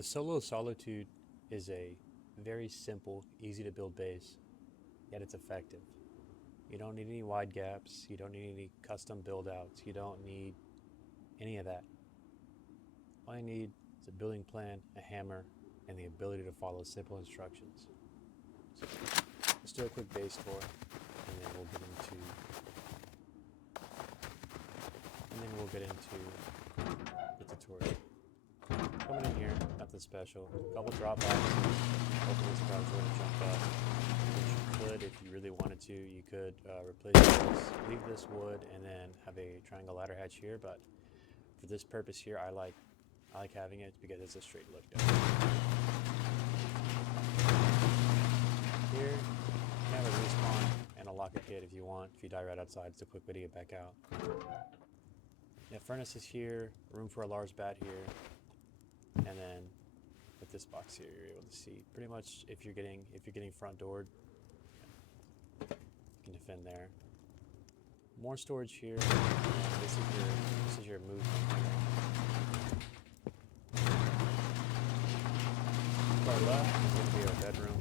The Solo Solitude is a very simple, easy to build base, yet it's effective. You don't need any wide gaps, you don't need any custom build outs, you don't need any of that. All you need is a building plan, a hammer, and the ability to follow simple instructions. So let's do a quick base tour, and then we'll get into the tutorial. Coming in here, nothing special. A couple drop boxes. Hopefully this crowd's going to jump up. Which you could, if you really wanted to, you could replace this, leave this wood, and then have a triangle ladder hatch here. But for this purpose here, I like having it because it's a straight look down. Here, you have a respawn and a locker kit if you want. If you die right outside, it's a quick way to get back out. Yeah, furnace is here. Room for a large bat here. And then with this box here, you're able to see pretty much if you're getting front doored, you can defend there. More storage here. And this is your movement. Far left is going to be our bedroom.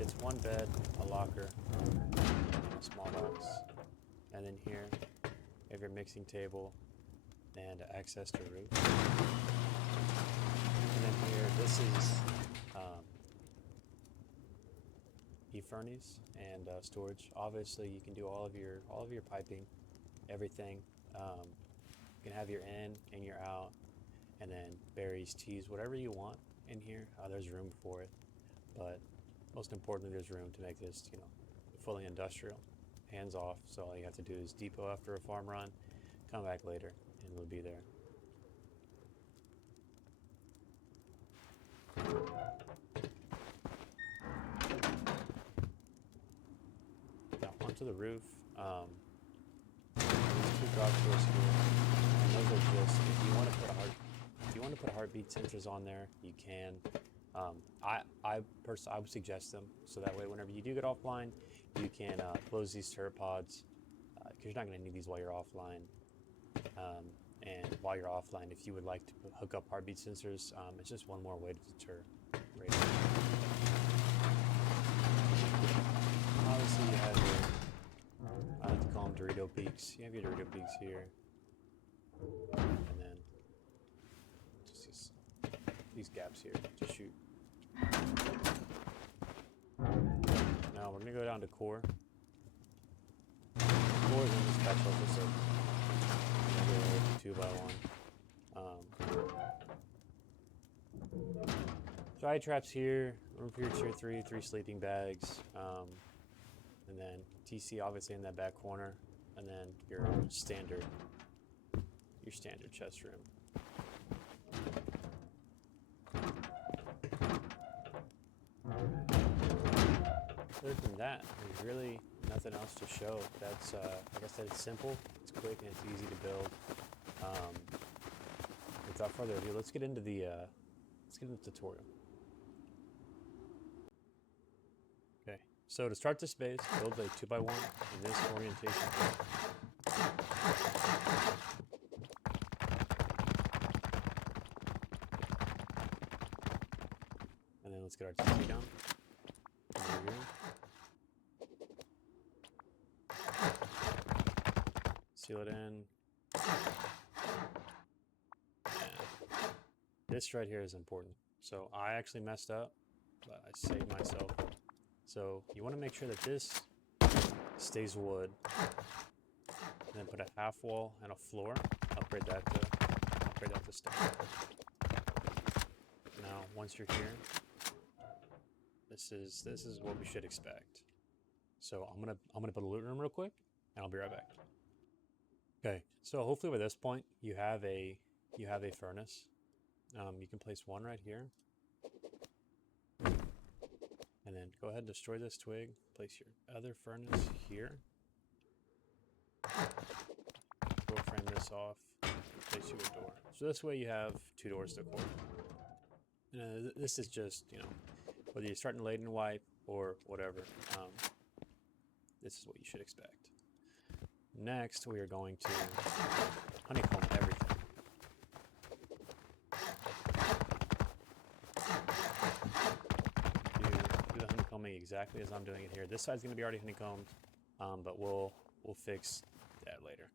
It's one bed, a locker, and a small box. And then here, you have your mixing table and access to roof. And then here, this is e-furnace and storage. Obviously, you can do all of your piping, everything. You can have your in and your out, and then berries, teas, whatever you want in here. There's room for it, but most importantly, there's room to make this, fully industrial, hands off. So all you have to do is depot after a farm run, come back later, and it'll be there. Now onto the roof. There's two drop doors here, and those are just if you want to put heartbeat sensors on there, you can. I would suggest them so that way whenever you do get offline, you can close these turret pods because you're not going to need these while you're offline. And while you're offline, if you would like to hook up heartbeat sensors, it's just one more way to deter raiders. Obviously, you have your, I like to call them Dorito peaks. You have your Dorito peaks here, and then just these gaps here to shoot. Now we're gonna go down to core. Core is nothing special, just a 2x1. Dry traps here, room for your tier 3 sleeping bags, and then TC obviously in that back corner, and then your standard chest room. Other than that, there's really nothing else to show. That's like I said, it's simple, it's quick, and it's easy to build. Without further ado, let's get into the tutorial. Okay, so to start this base, build a 2x1 in this orientation. And then let's get our TC down. Over here. Seal it in. This right here is important. So I actually messed up, but I saved myself. So you want to make sure that this stays wood. And then put a half wall and a floor. Upgrade that to stone. Now once you're here, this is what we should expect. So I'm gonna put a loot room real quick, and I'll be right back. Okay, so hopefully by this point you have a furnace. You can place one right here, and then go ahead and destroy this twig. Place your other furnace here. Door frame this off. Place you a door. So this way you have 2 doors to core. This is just whether you're starting late and wipe or whatever. This is what you should expect. Next, we are going to honeycomb everything. exactly as I'm doing it here. This side's going to be already honeycombed, but we'll fix that later.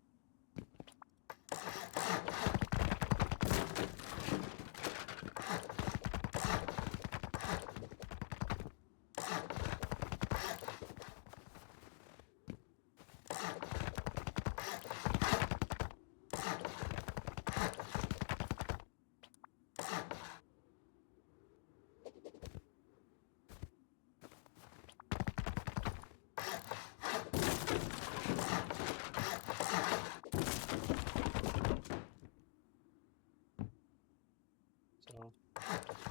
So,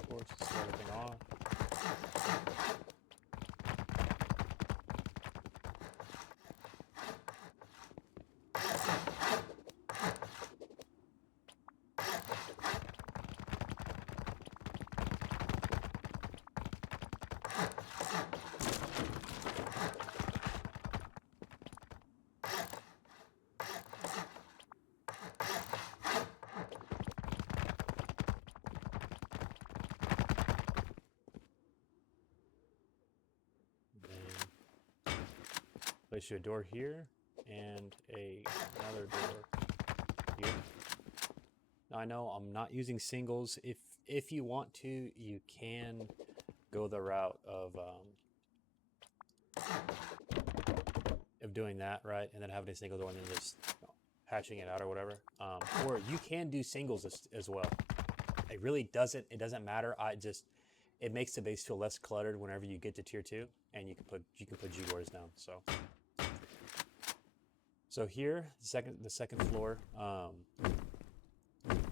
of course, start everything off. Then place you a door here and another door here. Now I know I'm not using singles. If you want to, you can go the route of doing that, right? And then having a single door and then just hatching it out or whatever. Or you can do singles as well. It really doesn't. It doesn't matter. It makes the base feel less cluttered whenever you get to tier 2, and you can put G doors down. So here, the second floor,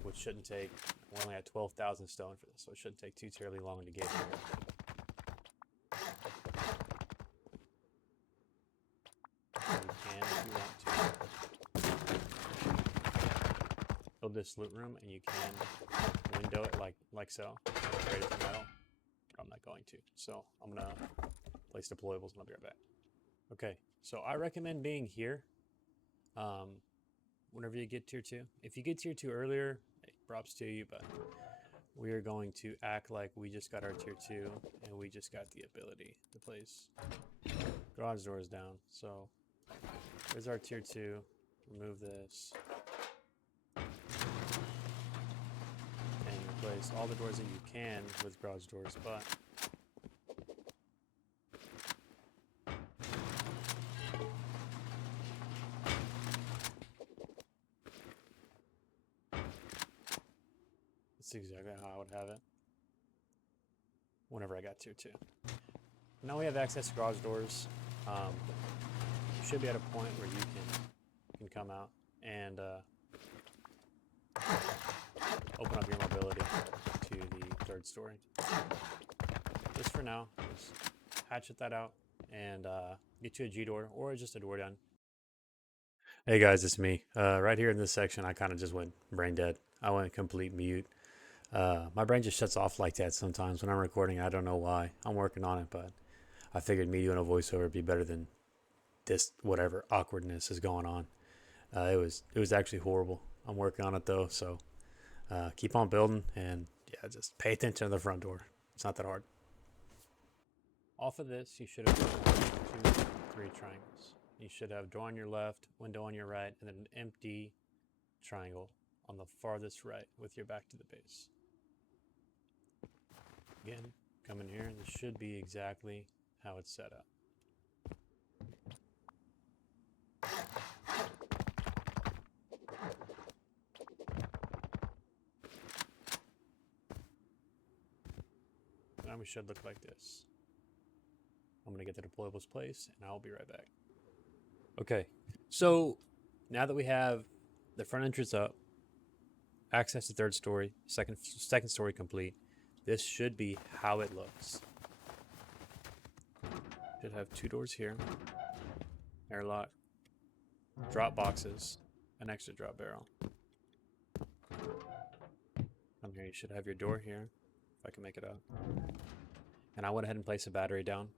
which shouldn't take. We're only at 12,000 stone for this, so it shouldn't take too terribly long to get here. You can, if you want to, build this loot room, and you can window it like so. Create it from metal. I'm not going to. So I'm gonna place deployables and I'll be right back. Okay, so I recommend being here whenever you get tier 2. If you get tier 2 earlier, hey, props to you, but we are going to act like we just got our tier 2 and we just got the ability to place garage doors down. So there's our tier 2. Remove this. And replace all the doors that you can with garage doors, but that's exactly how I would have it whenever I got tier 2. Now we have access to garage doors. You should be at a point where you can come out and open up your mobility to the third story. Just for now, just hatchet that out and get you a G door or just a door done. Hey guys, it's me. Right here in this section, I kind of just went brain dead. I went complete mute. My brain just shuts off like that sometimes when I'm recording. I don't know why. I'm working on it, but I figured me doing a voiceover would be better than this whatever awkwardness is going on. It was actually horrible. I'm working on it though, so keep on building and yeah, just pay attention to the front door. It's not that hard. Off of this, you should have 1, 2, 3 triangles. You should have door on your left, window on your right, and then an empty triangle on the farthest right with your back to the base. Again, come in here and this should be exactly how it's set up. Now we should look like this. I'm going to get the deployables placed and I'll be right back. Okay, so now that we have the front entrance up, access to third story, second story complete, this should be how it looks. Should have 2 doors here, airlock, drop boxes, an extra drop barrel. Come here, you should have your door here, if I can make it up. And I went ahead and placed a battery down.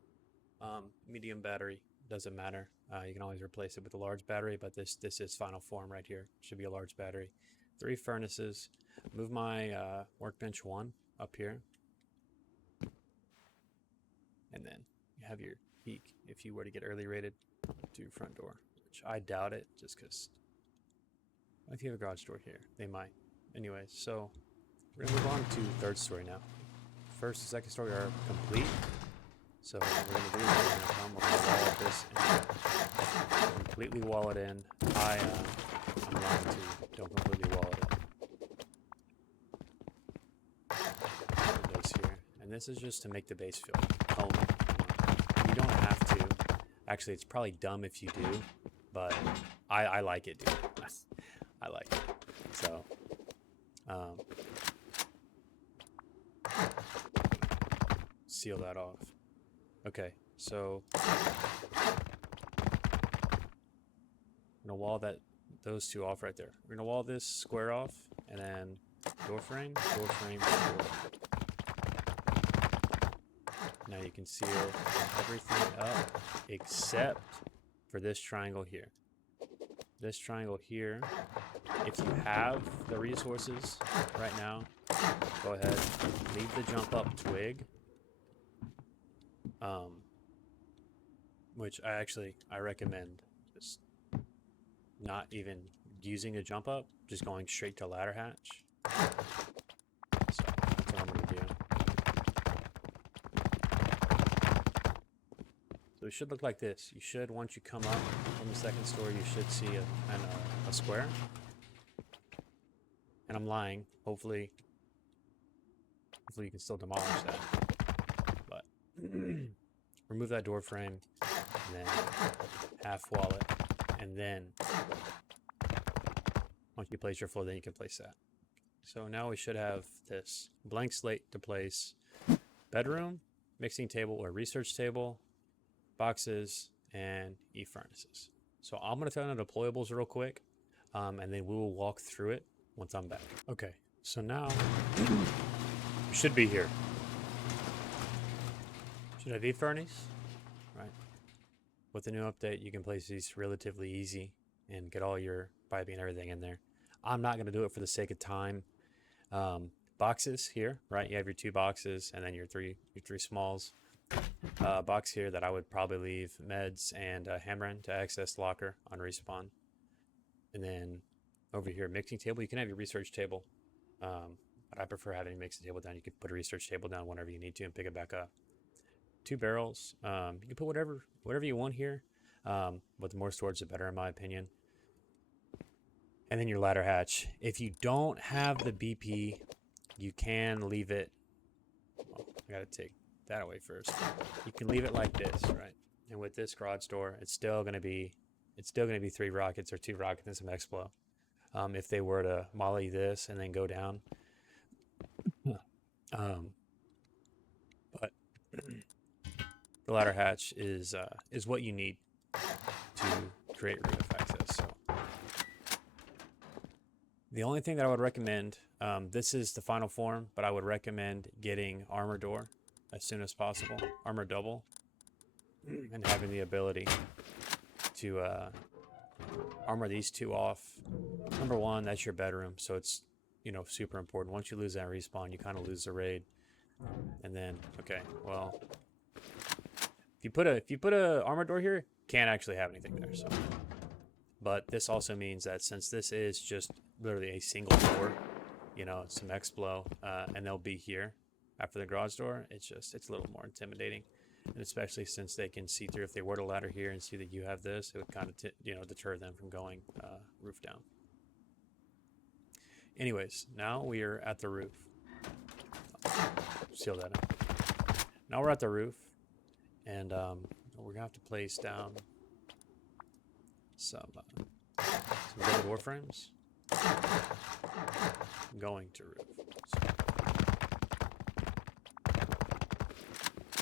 Medium battery, doesn't matter. You can always replace it with a large battery, but this is final form right here. Should be a large battery. 3 furnaces. Move my workbench 1 up here. And then you have your peak if you were to get early rated to your front door, which I doubt it, just because if you have a garage door here, they might. Anyways, so we're gonna move on to third story now. First and second story are complete. So what we're gonna do is we're gonna wall this and completely wall it in. I'm going to don't completely wall it in. Windows here, and this is just to make the base feel home. You don't have to. Actually, it's probably dumb if you do, but I like it, dude. I like it. So, seal that off. Okay, so I'm gonna wall those two off right there. We're gonna wall this square off, and then door frame, door frame, door. Now you can seal everything up except for this triangle here. This triangle here, if you have the resources right now, go ahead, leave the jump up twig. Which I recommend just not even using a jump up, just going straight to ladder hatch. So that's what I'm gonna do. So it should look like this. You should, once you come up from the second story, you should see a square. And I'm lying. Hopefully you can still demolish that. But remove that door frame, and then half wall it, and then once you place your floor, then you can place that. So now we should have this blank slate to place bedroom, mixing table or research table, boxes, and e-furnaces. So I'm going to turn on the deployables real quick, and then we will walk through it once I'm back. Okay, so now we should be here. Should have e-furnace, right? With the new update, you can place these relatively easy and get all your piping and everything in there. I'm not going to do it for the sake of time. Boxes here, right? You have your 2 boxes and then your three smalls. Box here that I would probably leave meds and Hamren to access locker on respawn. And then over here, mixing table. You can have your research table, but I prefer having a mixing table down. You can put a research table down whenever you need to and pick it back up. 2 barrels. You can put whatever you want here, but the more storage, the better, in my opinion. And then your ladder hatch. If you don't have the BP, you can leave it. Well, I gotta take that away first. You can leave it like this, right? And with this garage door, it's still gonna be 3 rockets or 2 rockets and some explo. If they were to molly this and then go down, but the ladder hatch is what you need to create roof access. So the only thing that I would recommend, this is the final form, but I would recommend getting armor door as soon as possible, armor double, and having the ability to armor these 2 off. Number 1, that's your bedroom, so it's super important. Once you lose that respawn, you kind of lose the raid. And then okay, well, if you put a armor door here, can't actually have anything there. So, but this also means that since this is just literally a single door, some explo, and they'll be here after the garage door, it's a little more intimidating. And especially since they can see through, if they were to ladder here and see that you have this, it would kind of deter them from going roof down. Anyways, now we are at the roof. Seal that in. Now we're at the roof, and we're gonna have to place down some double door frames going to roof. So,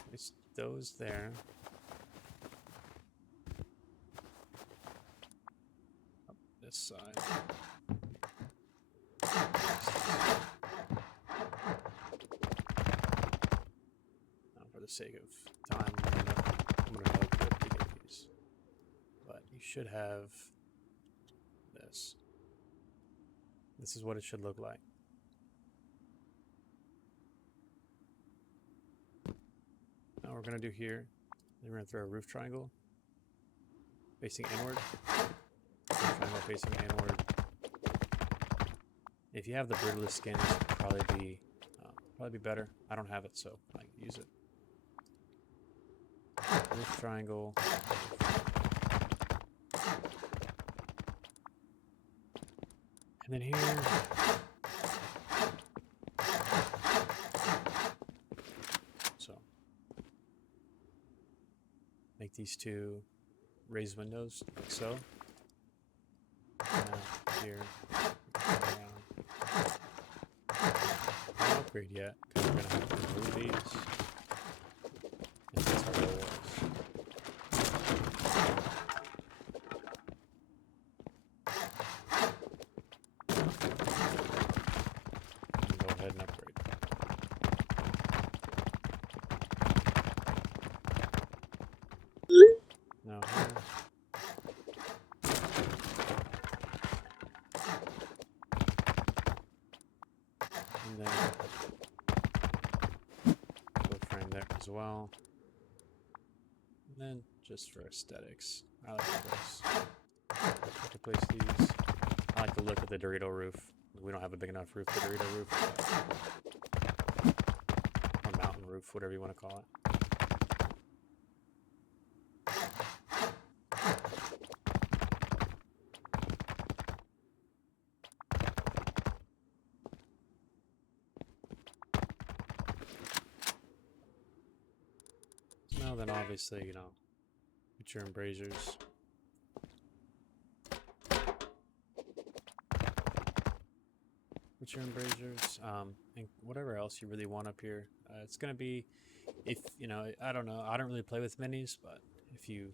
place those there. Up this side. For the sake of time, I'm gonna no clip to get these. But you should have this. This is what it should look like. Now we're gonna do here Then we're going to throw a roof triangle facing inward. Roof triangle facing inward. If you have the birdless skin, this would probably be better. I don't have it, so I can use it. Roof triangle. And then here. So make these two raised windows like so. Here. Don't upgrade yet because we're gonna have to remove these. And that's our walls. And go ahead and upgrade. Now here. And then go frame there as well. And then just for aesthetics, I like to place these. I like the look of the Dorito roof. We don't have a big enough roof, the Dorito roof, or mountain roof, whatever you want to call it. Now then, obviously, put your embrasures. Put your embrasures, and whatever else you really want up here. It's gonna be, I don't know. I don't really play with minis, but if you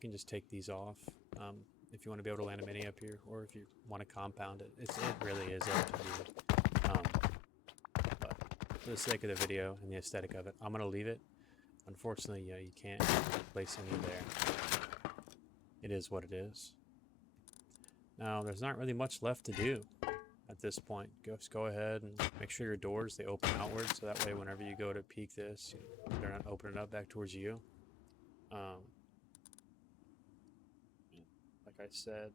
can just take these off. If you want to be able to land a mini up here, or if you want to compound it, it really is up to you. But for the sake of the video and the aesthetic of it, I'm gonna leave it. Unfortunately, you can't place any there. It is what it is. Now, there's not really much left to do at this point. Just go ahead and make sure your doors, they open outward, so that way whenever you go to peek this, they're not opening up back towards you. Like I said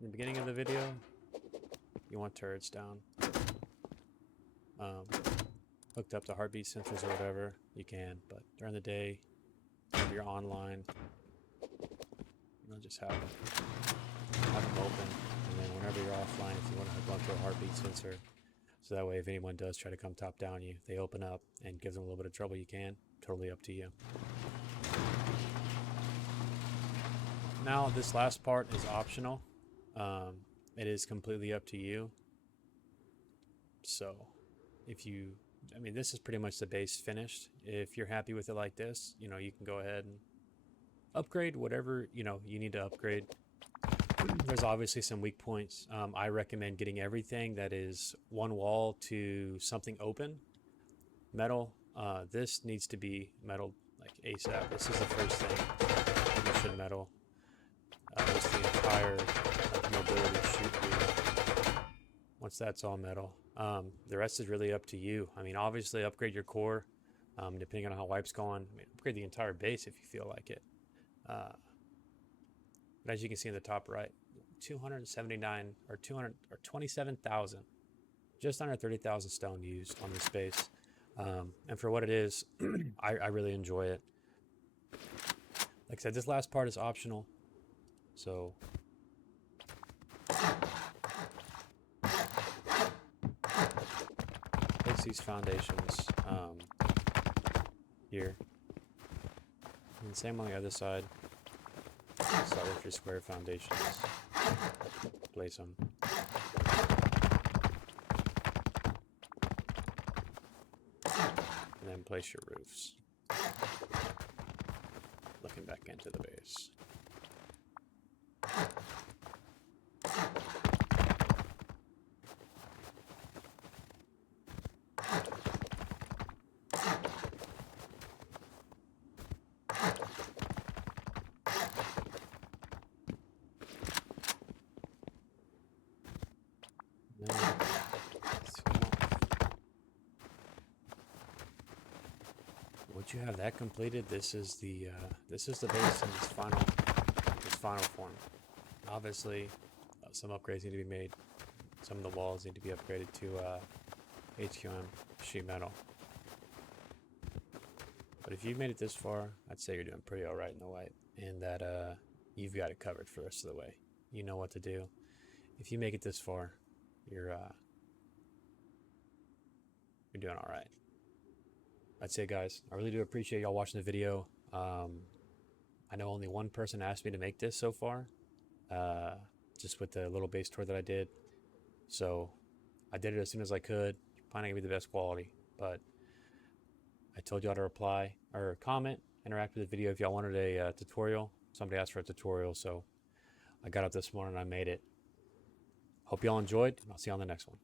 in the beginning of the video, you want turrets down. Hooked up to heartbeat sensors or whatever, you can, but during the day, if you're online, just have them open, and then whenever you're offline, if you want to hook onto a heartbeat sensor, so that way if anyone does try to come top down you, they open up and give them a little bit of trouble, you can. Totally up to you. Now, this last part is optional. It is completely up to you. So, this is pretty much the base finished. If you're happy with it like this, you can go ahead and upgrade whatever, you need to upgrade. There's obviously some weak points. I recommend getting everything that is one wall to something open. Metal. This needs to be metal like ASAP. This is the first thing you should metal. Just the entire mobility chute here. Once that's all metal. The rest is really up to you. Obviously upgrade your core, depending on how wipe's going. Upgrade the entire base if you feel like it. But as you can see in the top right, 279 or 27,000, just under 30,000 stone used on this base. And for what it is, I really enjoy it. Like I said, this last part is optional. So place these foundations here. And same on the other side. Start with your square foundations. Place them. And then place your roofs. Looking back into the base. What once you have that completed, this is the base in its final form. Obviously, some upgrades need to be made. Some of the walls need to be upgraded to HQM sheet metal. But if you've made it this far, I'd say you're doing pretty all right in the white, and that you've got it covered for the rest of the way. You know what to do. If you make it this far, you're doing all right. That's it, guys. I really do appreciate y'all watching the video. I know only one person asked me to make this so far, just with the little base tour that I did. So I did it as soon as I could. Probably not gonna be the best quality, but I told y'all to reply or comment, interact with the video if y'all wanted a tutorial. Somebody asked for a tutorial, so I got up this morning and I made it. Hope y'all enjoyed, and I'll see you on the next one.